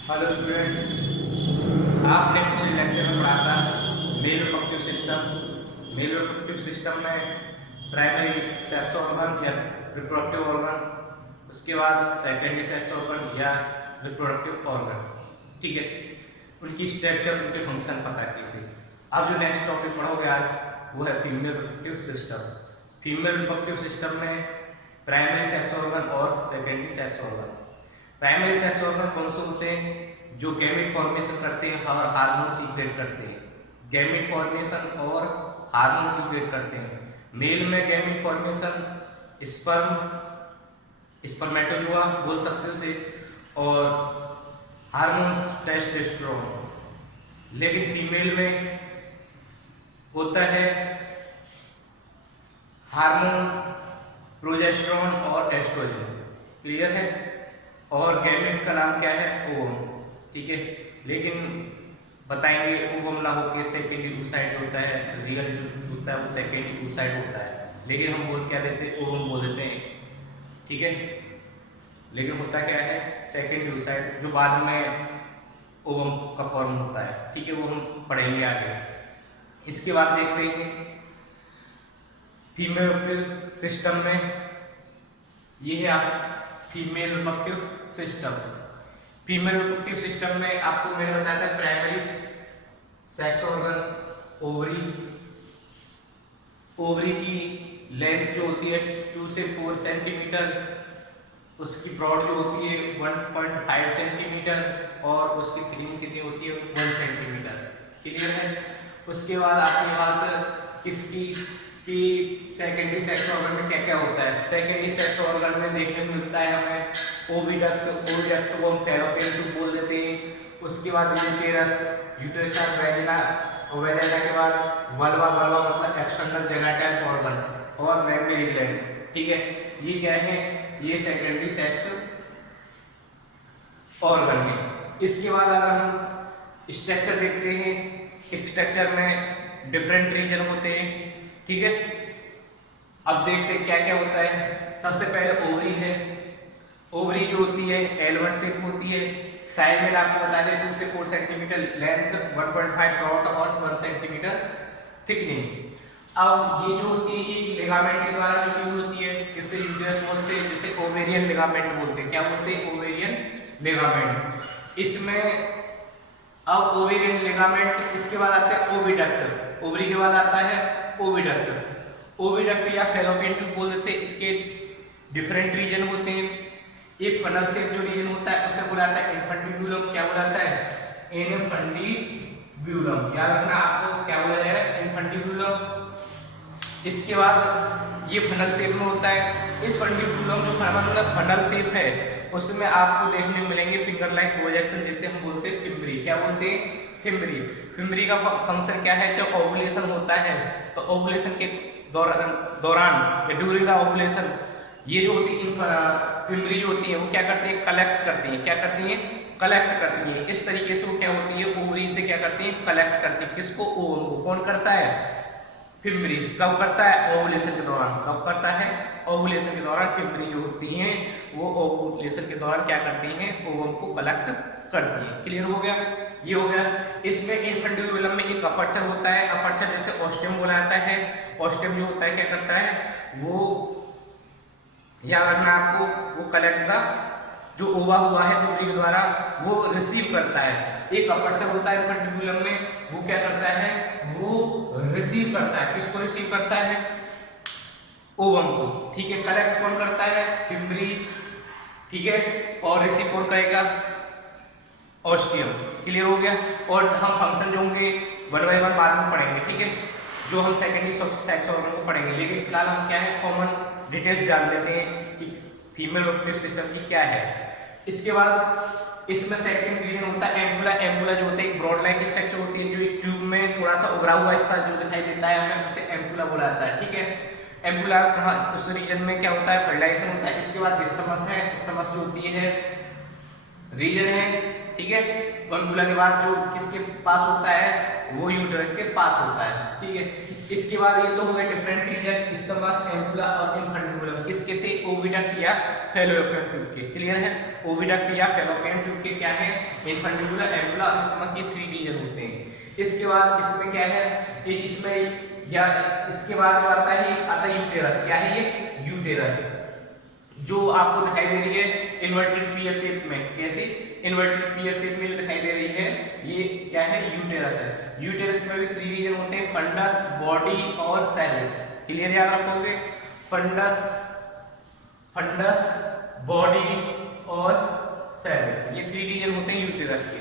Hello student, आपने पिछले lecture में पढ़ा था male reproductive system. Male reproductive system में प्राइमरी सेक्स ऑर्गन या रिप्रोडक्टिव ऑर्गन, उसके बाद सेकेंडरी सेक्स ऑर्गन या रिप्रोडक्टिव ऑर्गन, ठीक है, उनकी स्ट्रक्चर, उनके फंक्शन पता किए थे। अब जो नेक्स्ट टॉपिक पढ़ोगे आज वो है female reproductive system. Female reproductive system में प्राइमरी सेक्स ऑर्गन और secondary sex organ. Primary sex organ कौन से होते हैं? जो गैमेट फॉर्मेशन करते हैं और हार्मोन सीक्रेट करते हैं। गैमेट फॉर्मेशन और हार्मोन सीक्रेट करते हैं। मेल में गैमेट फॉर्मेशन स्पर्मेटोजोआ बोल सकते हो उसे, और हार्मोन्स टेस्टोस्टेरोन। लेकिन फीमेल में होता है हार्मोन प्रोजेस्टेरोन और एस्ट्रोजन। क्लियर है? और गैमेट्स का नाम क्या है? ओवम, ठीक है। लेकिन बताएंगे ओवम ना होकर सेकेंडरी oocyte होता है, रियल जो होता है वो सेकेंडरी oocyte होता है, लेकिन हम बोल क्या देते हैं? ओवम बोल देते हैं, ठीक है। लेकिन होता क्या है? सेकेंडरी oocyte, जो बाद में ओवम का फॉर्म होता है, ठीक है, वो हम पढ़ेंगे आगे। इसके बाद देखते हैं फीमेल रिप्रोडक्टिव सिस्टम में, ये है आप female reproductive system. Female reproductive system में आपको मैंने बताया था प्राइमरी सेक्स ऑर्गन, ओवरी की लेंथ जो होती है 2 से 4 सेंटीमीटर, उसकी ब्रॉड जो होती है 1.5 सेंटीमीटर, और उसकी थिकनेस कितनी होती है? 1 सेंटीमीटर। क्लियर है? उसके बाद आपकी बात किसकी कि सेकेंडरी सेक्स ऑर्गन में क्या क्या होता है। सेकेंडरी सेक्स ऑर्गन में देखने को मिलता है हमें ओविडक्ट को हम फैलोपियन ट्यूब बोल देते हैं। उसके बाद यूटेरस वेजिना, और वेजिना के बाद वल्वा मतलब एक्सटर्नल जेनिटल ऑर्गन, और मैमरी ग्लैंड, ठीक है। ये क्या है? ये सेकेंडरी सेक्स ऑर्गन है। इसके बाद अगर हम स्ट्रक्चर देखते हैं, स्ट्रक्चर में डिफरेंट रीजन होते हैं, ठीक है। अब देखते हैं क्या क्या होता है। सबसे पहले ओवरी है। ओवरी जो होती है L1 शेप होती है। साइज में आपको बता दें 2 से 4 सेंटीमीटर लेंथ, 1.5 ब्रॉड और 1 सेंटीमीटर थिकनेस। अब ये जो होती है ये लिगामेंट के द्वारा जो फ्यूज होती है, इससे यूटेरस वॉल से, जिसे ओवेरियन लिगामेंट बोलते हैं। क्या बोलते हैं? Ovarian ligament. इसमें अब ओवेरियन लिगामेंट, इसके बाद आता है ओविडक्ट। ओवरी के बाद आता है ओविडक्ट। ओविडक्ट या फैलोपियन ट्यूब बोल देते हैं। इसके डिफरेंट रीजन होते हैं। एक फनल शेप जो रीजन होता है उसे बुलाता है इन्फंटिब्यूलम। क्या बुलाता है? इन्फंटिब्यूलम। याद रखना आपको, क्या बोला जाएगा? इन्फंटिब्यूलम। इसके बाद ये फनल शेप में होता है। इस फंटिब्यूलम जो फनल शेप है उसमें आपको देखने को मिलेंगे फिंगर लाइक प्रोजेक्शन, जिससे हम बोलते हैं फिम्बरी। क्या बोलते हैं? फिम्बरी। फिम्बरी का फंक्शन क्या है? जब ओवुलेशन होता है तो ओवुलेशन के दौरान या ड्यूरिंग द ओवुलेशन ये जो होती है फिम्बरी जो होती है वो क्या करती है? कलेक्ट करती है। क्या करती है? कलेक्ट करती है। इस तरीके से वो क्या होती है? ओवरी से क्या करती है? कलेक्ट करती है। किसको? ओवम को। कौन करता है? फिम्बरी। कब करता है? ओवुलेशन के दौरान। कब करता है? ओवुलेशन के दौरान। फिम्बरी जो होती हैं वो ओवुलेशन के दौरान क्या करती हैं? ओवम को कलेक्ट करती है। क्लियर हो गया? ये हो गया। इसमें इन्फंटिब्यूलम में एक अपर्चर होता है। अपर्चर जैसे ऑस्टियम बोला जाता है। ऑस्टियम जो होता है क्या करता है? वो याद रखना आपको, वो कलेक्ट का जो ओवा हुआ है फिम्बरी के द्वारा वो रिसीव करता है। एक अपर्चर होता है इन्फंटिब्यूलम में, वो क्या करता है? वो रिसीव करता है। किसको रिसीव करता है? ओवम को, ठीक है। कलेक्ट कौन करता है? फिम्बरी, ठीक है। और रिसीव कौन करेगा? ऑस्टियम। क्लियर हो गया। और हम फंक्शन जो होंगे 1 बाय 1 बाद में पढ़ेंगे, ठीक है, जो हम सेकेंडरी सेक्स ऑर्गन को पढ़ेंगे। लेकिन फिलहाल हम क्या है कॉमन डिटेल्स जान लेते हैं कि फीमेल रिप्रोडक्टिव सिस्टम की क्या है। इसके बाद इसमें सेकंड रीजन होता है एम्बुला। एम्बुला जो होता है एक ब्रॉड लाइक स्ट्रक्चर होती है, जो एक ट्यूब में थोड़ा सा उभरा हुआ हिस्सा जो दिखाई देता है हमें, उसे एम्बुला बोला जाता है, ठीक है। एम्बुला कहाँ, उस रीजन में क्या होता है? फर्टिलाइजेशन होता है। इसके बाद स्टमस है। स्टमस जो होती है रीजन है, ठीक है। एम्बुला के बाद जो किसके पास होता है? वो यूटेरस के पास होता है, ठीक है। इसके बाद ये तो हो गए डिफरेंट रीजन, स्टमस, एम्बुला और इन्फंटिबुलम। किसके थे? ओविडक्ट या फैलोपियन ट्यूब के। क्लियर है? ओविडक्ट या फैलोपियन ट्यूब के क्या है? इन्फंटिबुला, एम्बुला और स्टमस, ये 3 रीजन होते हैं। इसके बाद इसमें क्या है? ये इसमें या इसके बाद जो आता है, ये आता है यूटेरस। क्या है ये? यूटेरस, जो आपको दिखाई दे रही है इन्वर्टेड पीयर शेप में। कैसी? इन्वर्टेड पीयर शेप में दिखाई दे रही है, ये क्या है? यूटेरस है। यूटेरस में भी 3 रीजन होते हैं, फंडस, बॉडी और सैलिक्स। क्लियर याद रखोगे? फंडस, बॉडी और सैलिक्स, ये 3 रीजन होते हैं यूटेरस के।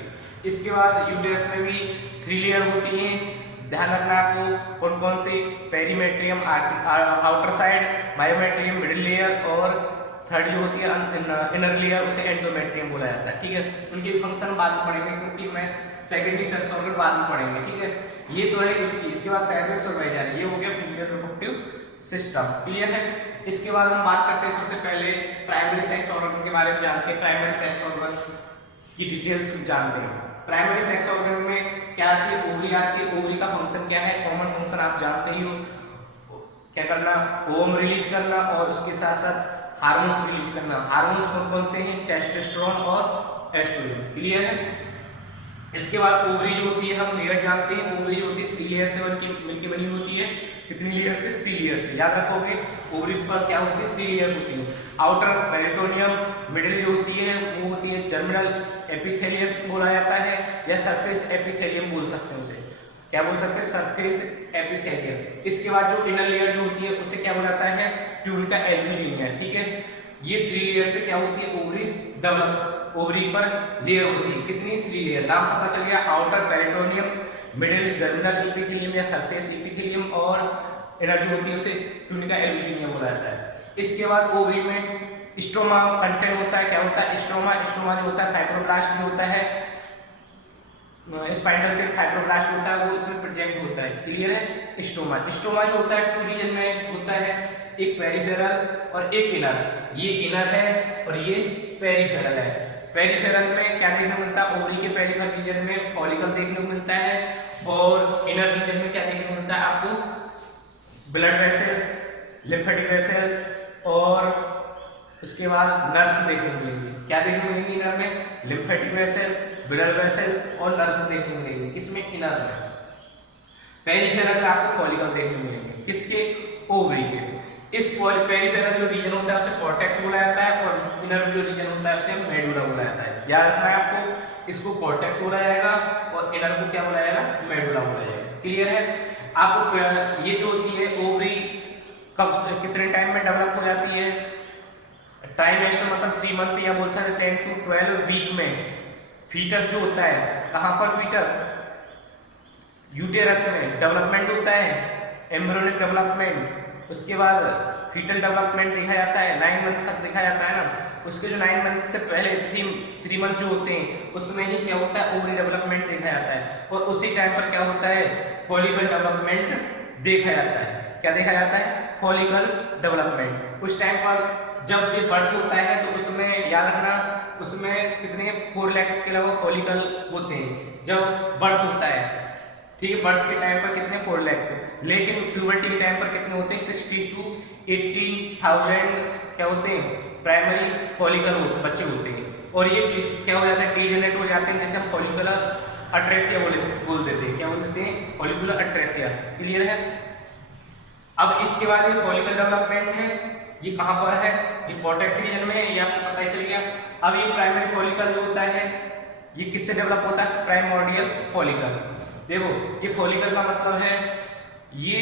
इसके बाद यूटेरस में भी 3 लेयर होती हैं। ध्यान रखना आपको कौन कौन से? Perimetrium outer side, myometrium middle layer और थर्ड जो होती है इनर लेयर, उसे एंडोमेट्रियम बोला जाता है। ठीक है, उनके फंक्शन बाद में पढ़ेंगे क्योंकि मैं सेकेंडरी सेक्स ऑर्गन बाद में पढ़ेंगे। ठीक है, ये तो है उसकी। इसके बाद सर्विस और वाइजर, ये हो गया फीमेल रिप्रोडक्टिव सिस्टम। क्लियर है? इसके बाद हम बात करते हैं सबसे पहले प्राइमरी सेक्स ऑर्गन के बारे में जानते हैं। प्राइमरी सेक्स ऑर्गन की डिटेल्स जानते हैं। प्राइमरी सेक्स ऑर्गन में क्या आती है? ओवरी आती है। ओवरी का फंक्शन क्या है? कॉमन फंक्शन आप जानते ही हो, क्या करना? ओवम रिलीज करना और उसके साथ साथ हार्मोन्स रिलीज करना। हार्मोन्स कौन कौन से हैं? टेस्टोस्टेरोन और एस्ट्रोजन। क्लियर है? इसके बाद ओवरी जो होती है, हम लेयर जानते हैं। ओवरी जो होती है 3 लेयर से मिलकर बनी होती है। कितनी लेयर से? 3 लेयर से। याद रखोगे ओवरी पर क्या होती है? 3 लेयर होती है। आउटर पेरिटोनियम, मिडिल जो होती है वो होती है जर्मिनल एपिथेलियम बोला जाता है, या सरफेस एपिथेलियम बोल सकते हैं उसे। क्या बोल सकते हैं? Surface epithelium. इसके बाद जो इनर लेयर जो होती है उसे क्या बोला जाता है? ट्यूबिका एल्ब्यूजिनिया। ठीक है, ये 3 लेयर से क्या होती है? ओवरी डेवलप, ओवरी पर लेयर होती है। कितनी? 3 लेयर। नाम पता चल गया, outer peritoneum, middle germinal epithelium या सरफेस एपिथेलियम, और इनर जो होती है उसे ट्यूबिका एल्ब्यूजिनिया बोला जाता है। इसके बाद ओवरी में स्ट्रोमा कंटेंट होता है। क्या होता है? स्ट्रोमा जो होता है, फाइब्रोब्लास्ट जो होता है, स्पाइनल सेल फाइब्रोब्लास्ट होता है, वो इसमें प्रेजेंट होता है। क्लियर है? स्ट्रोमा जो होता है 2 रीजन में होता है, एक पेरिफेरल और एक इनर। ये इनर है और ये पेरिफेरल है। पेरिफेरल में क्या देखने को मिलता है? ओवरी के पेरिफेरल रीजन में फॉलिकल देखने को मिलता है, और इनर रीजन में क्या देखने को मिलता है आपको? ब्लड वेसल्स, लिम्फेटिक वेसल्स और उसके बाद नर्व्स देखने को मिलेंगे। क्या देखने को मिलेंगे इनर में? लिम्फेटिक वेसल्स, ब्लड वेसल्स और नर्व्स देखने को मिलेंगे। किसमें? इनर में। पेरिफेरल में आपको फॉलिकल देखने को मिलेंगे। किसके? ओवरी के। इस पेरिफेरल जो रीजन होता है उसे कॉर्टेक्स बोला जाता है, और इनर जो रीजन होता है उसे मेडुला बोला जाता है। याद रखना है आपको, इसको कॉर्टेक्स बोला जाएगा और इनर को क्या बोला जाएगा? मेडुला बोला जाएगा। क्लियर है? आपको ये जो होती है ओवरी कब कितने टाइम में डेवलप हो जाती है? ट्राइमेस्टर मतलब 3 मंथ या बोल सकते 10 to 12 वीक में। फीटस जो होता है, कहाँ पर फीटस? यूटेरस में डेवलपमेंट होता है, एम्ब्रियोनिक डेवलपमेंट। उसके बाद फीटल डेवलपमेंट देखा जाता है, 9 मंथ तक देखा जाता है ना। उसके जो 9 मंथ से पहले 3 मंथ जो होते हैं उसमें ही क्या होता है? ओवरी डेवलपमेंट देखा जाता है, और उसी टाइम पर क्या होता है? फॉलिकल डेवलपमेंट देखा जाता है। क्या देखा जाता है? Follicle development. उस टाइम पर जब ये बर्थ होता है तो उसमें याद रखना, उसमें कितने 4 लेग्स के अलावा फॉलिकल होते हैं जब बर्थ होता है। ठीक है, बर्थ के टाइम पर कितने? 4 लेग्स। लेकिन प्यूबर्टी के टाइम पर कितने होते हैं? 60 to 80,000 क्या होते हैं? प्राइमरी फॉलिकल बच्चे होते हैं, और ये क्या हो जाता है? डीजेनरेट हो जाते हैं, जैसे हम फॉलिकुलर अट्रेसिया बोल देते हैं। क्या बोल देते हैं? फॉलिकुलर अट्रेसिया। क्लियर है? अब इसके बाद ये फॉलिकल डेवलपमेंट है, ये कहाँ पर है? ये कॉर्टेक्स रीजन में है, ये आपको पता ही चल गया। अब ये प्राइमरी फॉलिकल जो होता है ये किससे डेवलप होता है? Primordial follicle. देखो, ये फॉलिकल का मतलब है ये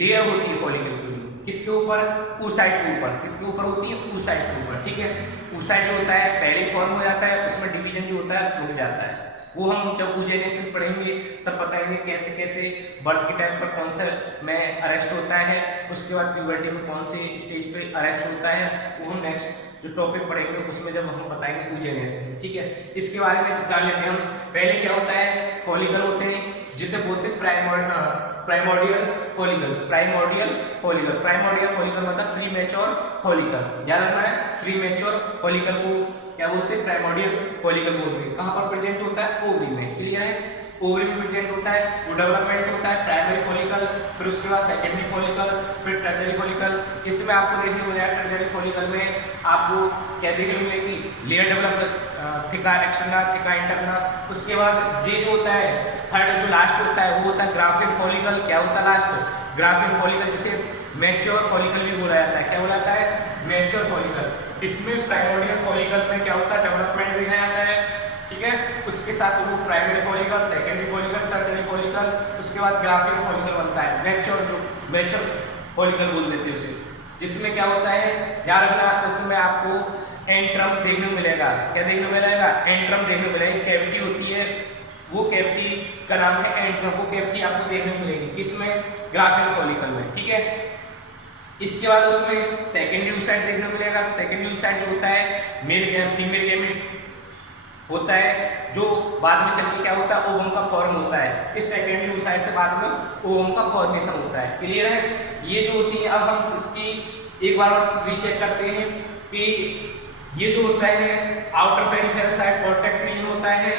लेयर होती है फॉलिकल की। किसके ऊपर? oocyte के ऊपर। किसके ऊपर होती है? oocyte के ऊपर। ठीक है, oocyte जो होता है पहले फॉर्म हो जाता है, उसमें डिवीजन जो होता है रुक जाता है। वो हम जब oogenesis पढ़ेंगे तब बताएंगे कैसे कैसे बर्थ के टाइम पर कौन सा में अरेस्ट होता है, उसके बाद प्यूबर्टी में कौन से स्टेज पे अरेस्ट होता है, वो हम नेक्स्ट जो टॉपिक पढ़ेंगे उसमें जब हम बताएंगे oogenesis। ठीक है, इसके बारे में जान लेते हैं हम। पहले क्या होता है? फॉलिकल होते हैं, जिसे बोलते हैं प्राइमोर्डियल फॉलिकल। प्राइमोर्डियल फॉलिकल मतलब प्रीमेच्योर फॉलिकल। याद रखना है, प्रीमेच्योर फॉलिकल को क्या बोलते हैं? प्राइमोर्डियल फॉलिकल बोलते हैं। कहाँ पर प्रेजेंट होता है? ओवरी में। क्लियर है? ओवरी में प्रेजेंट होता है, वो डेवलपमेंट होता है प्राइमरी फॉलिकल, फिर उसके बाद सेकेंडरी फॉलिकल, फिर टर्शियरी फॉलिकल। इसमें आपको देखने को मिलेगा टर्शियरी फॉलिकल में आपको क्या देखने मिलेगी, लेयर डेवलप, थिका एक्सटर्नल, थिका इंटरनल। उसके बाद ये जो होता है थर्ड जो लास्ट होता है वो होता है ग्राफिक फॉलिकल। क्या होता है लास्ट? ग्राफिक फॉलिकल, जिसे मैच्योर फॉलिकल भी बोला जाता है। क्या बोला जाता है? Mature follicle. इसमें प्राइमोर्डियल फॉलिकल में क्या होता है, डेवलपमेंट देखा जाता है, ठीक है। उसके साथ वो primary follicle, secondary follicle, tertiary follicle, उसके बाद ग्राफिक फॉलिकल बनता है। मैच्योर, जो मैच्योर फॉलिकल बोल देते हैं उसे, जिसमें क्या होता है याद रखना, उसमें आपको एंट्रम देखने को मिलेगा। क्या देखने को मिलेगा? एंट्रम देखने को मिलेगा। कैविटी होती है, वो कैविटी का नाम है एंट्रम। वो कैविटी आपको देखने को मिलेगी किसमें? ग्राफिक फॉलिकल में, ठीक है। इसके बाद उसमें सेकेंडरी oocyte देखने को मिलेगा। सेकेंडरी oocyte जो होता है मेल फीमेल गैमेट्स होता है, जो बाद में चल के क्या होता है, ओवम का फॉर्म होता है। इस सेकेंडरी oocyte से बाद में ओवम का फॉर्मेशन होता है। क्लियर है? ये जो होती है, अब हम इसकी एक बार और रीचेक करते हैं कि ये जो होता है outer peripheral side cortex region होता है,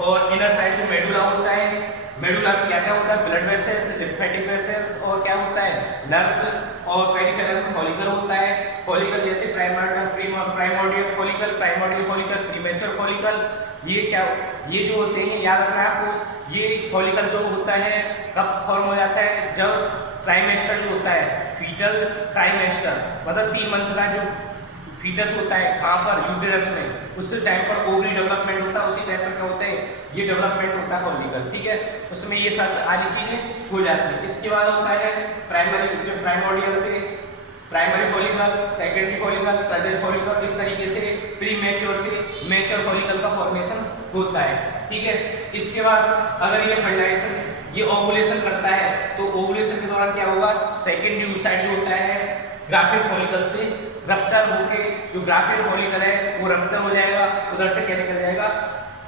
और इनर साइड जो मेडुला होता है। मेडुला में क्या क्या होता है? ब्लड वेसल्स, लिम्फेटिक वेसल्स, और क्या होता है? नर्व्स, और पेरिफेरल फॉलिकल होता है। फॉलिकल जैसे प्राइमोर्डियल फॉलिकल, प्रीमेच्योर फॉलिकल। ये क्या, ये जो होते हैं याद रखना आपको, ये फॉलिकल जो होता है कब फॉर्म हो जाता है? जब ट्राइमेस्टर जो होता है, फीटल ट्राइमेस्टर, मतलब 3 मंथ का जो फीटस होता है, कहाँ पर? यूटेरस में। उस टाइम पर ओवरी डेवलपमेंट होता है, उसी टाइम पर क्या होता है? ये डेवलपमेंट होता है फॉलिकल, ठीक है। उसमें ये सारी चीजें हो जाती है। इसके बाद होता है प्राइमोर्डियल से primary follicle, secondary follicle, tertiary follicle. इस तरीके से प्री मैच्योर से मैच्योर फॉलिकल का फॉर्मेशन होता है, ठीक है। इसके बाद अगर ये फर्टिलाइजेशन, ये ओवुलेशन करता है, तो ओवुलेशन के दौरान क्या होगा? सेकेंडरी oocyte जो होता है ग्राफिक फॉलिकल से रप्चर होके, जो ग्राफिक फॉलिकल है वो रप्चर हो जाएगा, उधर से क्या निकल जाएगा?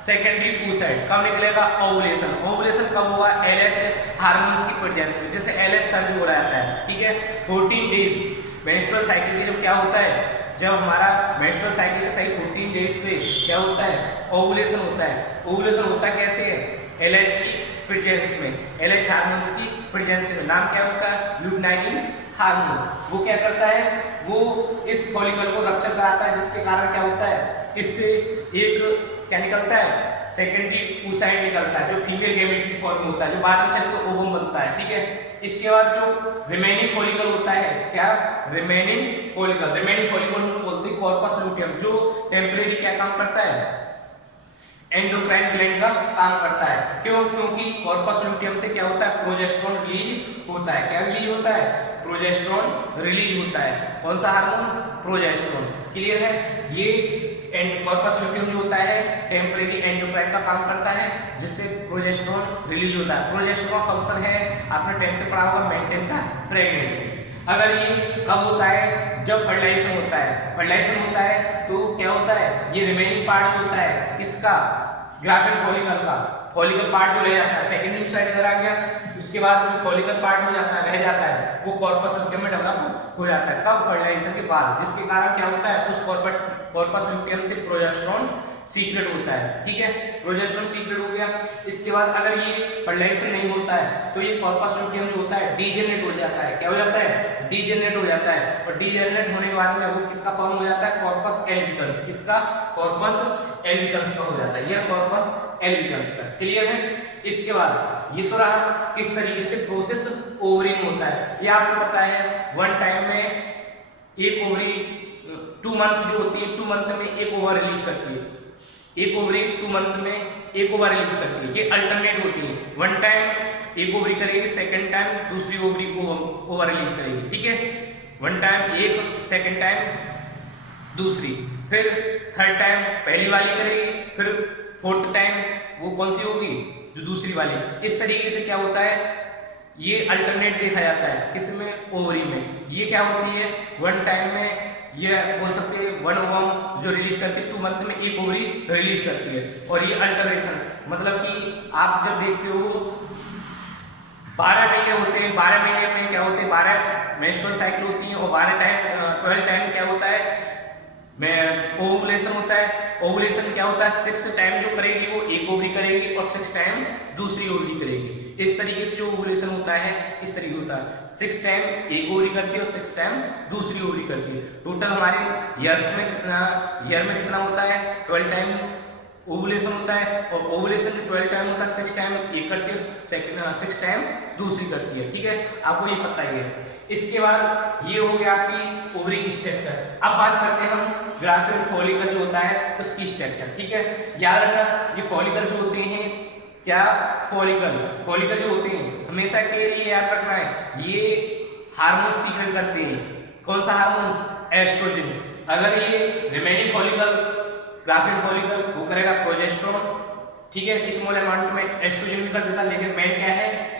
Secondary oocyte। कब निकलेगा? ओवुलेशन। ओवुलेशन कब होगा? LH हार्मोन्स की प्रेजेंस में, जैसे LH सर्ज हो रहा है, ठीक है। 14 डेज मेंस्ट्रुअल साइकिल के जब क्या होता है, जब हमारा मेंस्ट्रुअल साइकिल के सही 14 डेज पे क्या होता है? ओवुलेशन होता है। ओवुलेशन होता कैसे है? LH की प्रेजेंस में, LH हार्मोन्स की प्रेजेंस में। नाम क्या है उसका? Luteinising hormone. वो क्या करता है? वो इस फॉलिकल को रप्चर कराता है, जिसके कारण क्या होता है? इससे एक क्या निकलता है? सेकेंडरी oocyte निकलता है, जो फीमेल गैमेट्स की फॉर्म होता है, जो बाद में चल के ओवम बनता है, ठीक है। इसके बाद जो रिमेनिंग फॉलिकल होता है, क्या? रिमेनिंग फॉलिकल बोलते हैं कॉर्पस लूटियम, जो टेम्परेरी क्या काम करता है? एंडोक्राइन ग्लैंड का काम करता है। क्यों? क्योंकि कॉर्पस लूटियम से क्या होता है? प्रोजेस्टेरोन रिलीज होता है। क्या रिलीज होता है? प्रोजेस्टेरोन रिलीज होता है। कौन सा हार्मोन? प्रोजेस्टेरोन। क्लियर है? ये कॉर्पस लूटियम जो होता है टेम्परेरी एंडोक्राइन का काम करता है, जिससे प्रोजेस्टेरोन रिलीज होता है। प्रोजेस्टेरोन का फंक्शन है, आपने 10th पढ़ा होगा, मेंटेन द प्रेगनेंसी। अगर ये कब होता है? जब फर्टिलाइजेशन होता है। फर्टिलाइजेशन होता है तो क्या होता है? ये रिमेनिंग पार्ट होता है किसका? ग्राफिक फॉलिकल का। फॉलिकल पार्ट जो रह जाता है, सेकेंडरी oocyte इधर आ गया, उसके बाद जो फॉलिकल पार्ट हो जाता है, रह जाता है, वो कॉर्पस लूटियम में डेवलप हो जाता है। कब? फर्टिलाइजेशन के बाद, जिसके कारण क्या होता है? उस कॉर्पस लूटियम से प्रोजेस्टेरोन सीक्रेट होता है, ठीक है। प्रोजेस्टेरोन सीक्रेट हो गया। इसके बाद अगर ये फर्टिलाइजेशन नहीं होता है तो ये कॉर्पस लूटियम जो होता है डीजेनरेट हो जाता है। क्या हो जाता है? डीजेनरेट हो जाता है। और डीजेनरेट होने के बाद में वो किसका फॉर्म हो जाता है? Corpus albicans. किसका? कॉर्पस एल्बिकन्स का हो जाता है। ये कॉर्पस एल्बिकन्स का। क्लियर है? इसके बाद ये तो रहा किस तरीके से प्रोसेस ओवरी में होता है। ये आपको पता है, वन टाइम में एक ओवरी 2 मंथ जो होती है, 2 मंथ में एक ओवर रिलीज करती है। एक ओवरी 2 मंथ में एक ओवर रिलीज करती है। ये अल्टरनेट होती है, वन टाइम एक ओवरी करेगी, सेकंड टाइम दूसरी ओवरी को ओवर रिलीज करेगी, ठीक है। वन टाइम एक, सेकंड टाइम दूसरी, फिर थर्ड टाइम पहली वाली करेगी, फिर फोर्थ टाइम वो कौन सी होगी? जो दूसरी वाली। इस तरीके से क्या होता है? ये अल्टरनेट देखा जाता है किसमें? ओवरी में। ये क्या होती है? वन टाइम में ये बोल सकते हैं वन ओवम जो रिलीज करती है, 2 मंथ में एक ओवरी रिलीज करती है। और ये अल्टरनेशन मतलब कि आप जब देखते हो 12 महीने होते हैं, 12 महीने में क्या होते हैं? 12 मेंस्ट्रुअल साइकिल होती है, और 12 टाइम 12 टाइम क्या होता है? में ओवुलेशन होता है। ओवुलेशन क्या होता है, 6 टाइम जो करेगी वो एक ओवरी करेगी और 6 टाइम दूसरी ओवरी करेगी। इस तरीके से जो ओवुलेशन होता है इस तरीके होता है, 6 टाइम एक ओवरी करती है और 6 टाइम दूसरी ओवरी करती है। टोटल हमारे ईयर में कितना होता है, 12 टाइम ओवुलेशन होता है और ओवुलेशन में 12 टाइम होता है, 6 टाइम एक करती है, 6 टाइम दूसरी करती है। ठीक है, आपको ये पता ही है। इसके बाद ये हो गया आपकी ओवरी की स्ट्रक्चर। अब बात करते हैं हम ग्राफियल फॉलिकल जो होता है उसकी स्ट्रक्चर। ठीक है, याद रखना ये फॉलिकल जो होते हैं, क्या फॉलिकल जो होते हैं हमेशा के लिए याद रखना है, ये हार्मोन सीक्रेट करते हैं। कौन सा हार्मोन्स, एस्ट्रोजन। अगर ये रिमेनिंग फॉलिकल ग्राफियल फॉलिकल वो करेगा प्रोजेस्टेरोन। ठीक है, स्मॉल अमाउंट में एस्ट्रोजन भी कर देता, लेकिन मेन क्या है,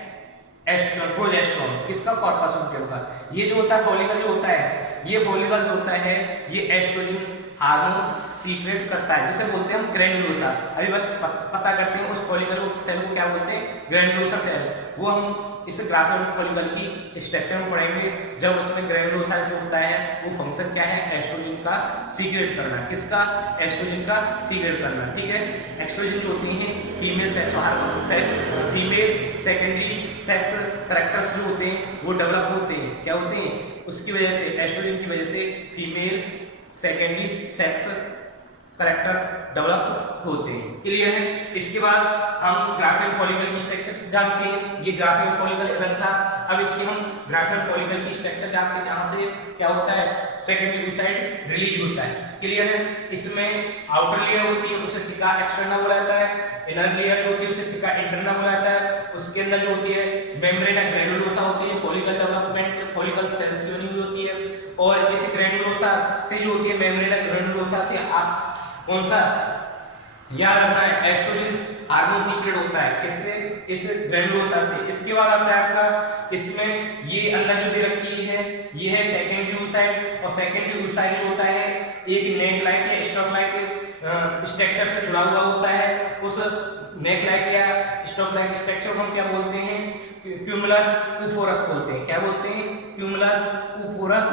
प्रोजेस्टेरोन। किसका, कॉर्पस लुटियम का। ये जो होता है फॉलिकल जो होता है, ये फॉलिकल जो होता है ये एस्ट्रोजन हार्मोन सीक्रेट करता है, जिसे बोलते हैं हम ग्रैन्युलोसा। अभी पता करते हैं उस फॉलिकल सेल को क्या बोलते हैं, ग्रैन्युलोसा सेल। वो हम इस ग्राफियल फॉलिकल की स्ट्रक्चर में पढ़ेंगे, जब उसमें ग्रैन्युलोसा जो होता है वो फंक्शन क्या है, एस्ट्रोजन का सीक्रेट करना। किसका, एस्ट्रोजन का सीक्रेट करना। ठीक है, एस्ट्रोजन जो होते हैं female sex hormone, female secondary sex characters जो होते हैं वो डेवलप होते हैं। क्या होते हैं, उसकी वजह से, एस्ट्रोजन की वजह से female secondary sex characters develop होते हैं। क्लियर है। इसके बाद हम ग्राफियल फॉलिकल की स्ट्रक्चर जानते हैं। ये ग्राफियल फॉलिकल इधर था, अब इसकी हम ग्राफियल फॉलिकल की स्ट्रक्चर जानते हैं, जहां से क्या होता है, सेकेंडरी oocyte रिलीज होता है। क्लियर है। इसमें आउटर लेयर होती है उसे थिका एक्सटर्ना बोला जाता है, इनर लेयर जो होती है उसे थिका इंटरना बोला जाता है। उसके अंदर जो होती है मेम्ब्रेन ग्रैन्युलोसा होती है, फॉलिकल डेवलपमेंट फॉलिकल सेल्स की बनी हुई होती है। और इस ग्रैन्युलोसा से जो होती है मेम्ब्रेन ग्रैन्युलोसा से आप कौन सा याद रखना है, एस्ट्रोजन हार्मोन सीक्रेट होता है। किससे, इस ग्रैन्युलोसा से। इसके बाद आता है आपका, इसमें ये अंदर जो दे रखी है ये है सेकेंडरी oocyte, और सेकेंडरी oocyte जो होता है एक नेक लाइक या स्टॉक लाइक स्ट्रक्चर से जुड़ा हुआ होता है। उस नेक लाइक या स्टॉक लाइक स्ट्रक्चर को हम क्या बोलते हैं, क्यूमुलस ऊफोरस बोलते हैं। क्या बोलते हैं, क्यूमुलस ऊफोरस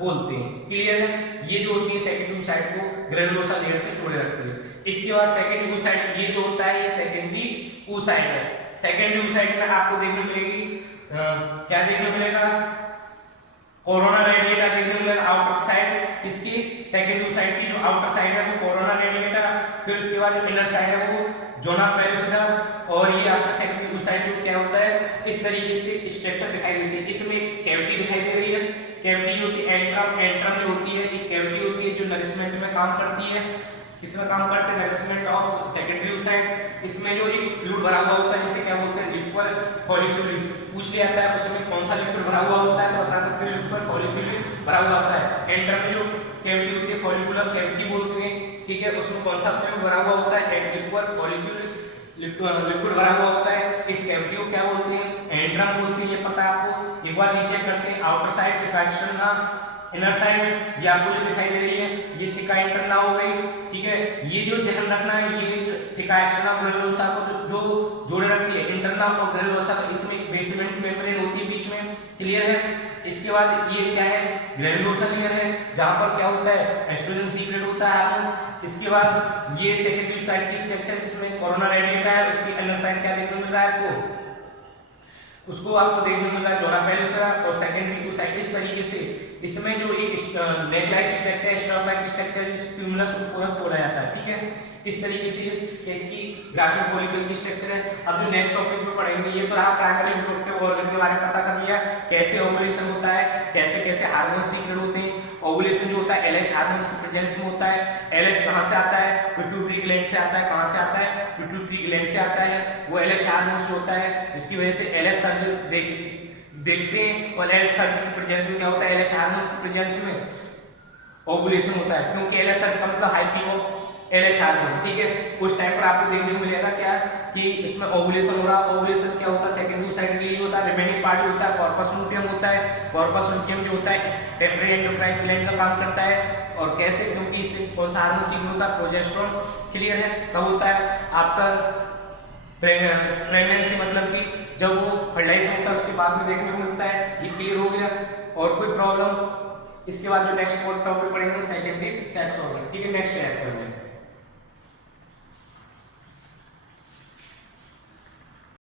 बोलते हैं। क्लियर है। ये जो होती है सेकेंडरी oocyte को ग्रैन्युलोसा लेयर से जोड़े रखती है। इसके बाद सेकेंडरी oocyte, ये जो होता है ये सेकेंडरी oocyte है। सेकेंडरी oocyte में आपको देखने मिलेगी क्या देखने मिलेगा, कोरोना रेडिएटा देखने मिलेगा आउटर साइड। इसकी सेकेंडरी oocyte की जो आउटर साइड है वो कोरोना रेडिएटा, फिर उसके बाद जो इनर साइड है वो जोना पेरिसोडम, और ये आपका सेकेंडरी oocyte जो क्या होता है इस तरीके से स्ट्रक्चर दिखाई देती है। इसमें एक कैविटी दिखाई दे रही है, कैविटी जो होती है एंट्रम जो होती है एक कैविटी होती है जो नरिशमेंट में काम करती है। इसमें काम करते हैं नरिशमेंट ऑफ सेकेंडरी oocyte। इसमें जो एक फ्लूइड भरा हुआ होता है जिसे क्या बोलते हैं, लिक्विड फॉलिक्यूल। पूछ लिया जाता है उसमें कौन सा लिक्विड भरा हुआ होता है तो बता सकते हैं लिक्विड फॉलिक्यूल भरा हुआ होता है। एंट्रम में जो कैविटी होती है फॉलिकुलर कैविटी बोलते हैं। ठीक है, उसमें कौन सा फ्लूइड भरा हुआ होता है, लिक्विड फॉलिक्यूल लिक्विड भरा हुआ होता है। इस कैविटी को क्या बोलते हैं, एंट्रम बोलते हैं। ये पता है आपको। एक बार नीचे करते हैं outer side theca externa, inner side ये आपको जो दिखाई दे रही है ये थिका इंटरना हो गई। ठीक है, ये जो ध्यान रखना है ये थिका एक्सटर्ना ग्रैन्युलोसा को जो जोड़े रखती है इंटरना और ग्रैन्युलोसा का, इसमें एक बेसमेंट मेम्ब्रेन होती है बीच में। क्लियर है। इसके बाद ये क्या है, ग्रैन्युलोसा लेयर है जहां पर क्या होता है एस्ट्रोजन सीक्रेट होता है हार्मोन। इसके बाद ये सेकेंडरी oocyte की स्ट्रक्चर जिसमें कोरोना रेडिएटा है, उसकी इनर साइड क्या देखने मिल रहा है आपको, उसको आपको देखने मिल रहा है जोना पेरिसोडा और सेकेंडरी oocyte। इस तरीके से इसमें जो एक नेक लाइक स्ट्रक्चर है, स्टॉक लाइक स्ट्रक्चर है जिसे क्यूमुलस ऊफोरस बोला जाता है। ठीक है, इस तरीके से इसकी ग्राफियल फॉलिकल की स्ट्रक्चर है। अब जो नेक्स्ट टॉपिक पे पढ़ेंगे ये तो रहा प्राइमरी रिप्रोडक्टिव ऑर्गन के बारे में पता कर लिया, कैसे ओवुलेशन होता है, कैसे कैसे हार्मोन सीक्रेट होते हैं। ओवुलेशन जो होता है LH हार्मोन्स की प्रेजेंस में होता है। LH कहां से आता है, पिट्यूटरी ग्लैंड से आता है। कहां से आता है, पिट्यूटरी ग्लैंड से आता है। वो LH हार्मोन्स होता है जिसकी वजह से LH सर्ज देखते हैं, और LH सर्ज की प्रेजेंस में क्या होता है, LH हार्मोन्स की प्रेजेंस में ओवुलेशन होता है, क्योंकि LH सर्ज का मतलब high peak of LH hormone. ठीक है, उस टाइम पर आपको देखने को मिलेगा क्या कि इसमें ओवुलेशन हो रहा है। ओवुलेशन क्या होता है, सेकेंडरी oocyte रिलीज होता है, रिमेनिंग पार्ट होता है कॉर्पस लुटियम होता है। कॉर्पस लुटियम जो होता है टेम्पररी एंडोक्राइन ग्लैंड का काम करता है। और कैसे, क्योंकि इससे कौन सा हार्मोन सीक्रेट होता है, प्रोजेस्टेरोन। क्लियर है। कब होता है, आफ्टर प्रेगनेंसी, मतलब कि जब वो फर्टिलाइजेशन होता है उसके बाद में देखने को मिलता है। ये क्लियर हो गया। और कोई प्रॉब्लम इसके बाद जो नेक्स्ट टॉपिक पढ़ेंगे वो सेकेंडरी सेक्स ऑर्गन। ठीक है, नेक्स्ट लेक्चर में।